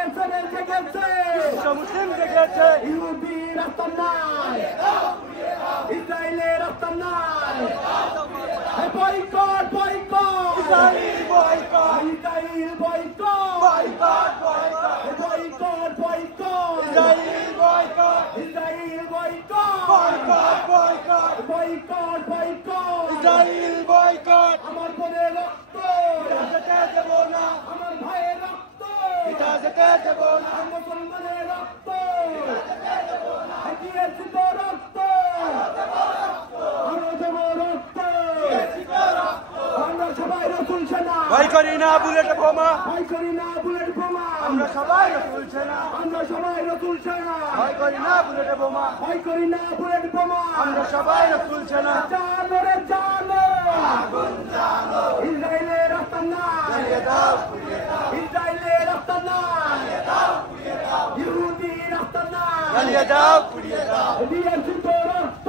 জেগেছে মুসলিম জেগেছে ইহুদি রাস্তা নাই ইসরায়েলের রাস্তা নাই boycott boycott Israel boycott Israel boycott boycott boycott boycott boycott Israel boycott Israel boycott boycott boycott boycott boycott Israel boycott আমার বোনের রক্ত যেতে দেব না আমার ভাইয়ের রক্ত এটা যেতে দেব না মুসলমানের রক্ত দিয়েছি তো রক্ত আরো দেব রক্ত আমরা সবাই রসুল সেনা ভয় করি না বুলেট বোমা ভয় করি না বুলেট বোমা আমরা সবাই রসুল সেনা আমরা সবাই রসুল সেনা ভয় করি না বুলেট বোমা ভয় করি না বুলেট বোমা আমরা সবাই রসুল সেনা জানো রে জানো ইসরায়েলের রাস্তা নাই ইসরায়েলের রাস্তা নাই ইহুদি রাস্তা নাই জ্বালিয়ে দাও পুড়িয়ে দাও দিয়েছি তো রক্ত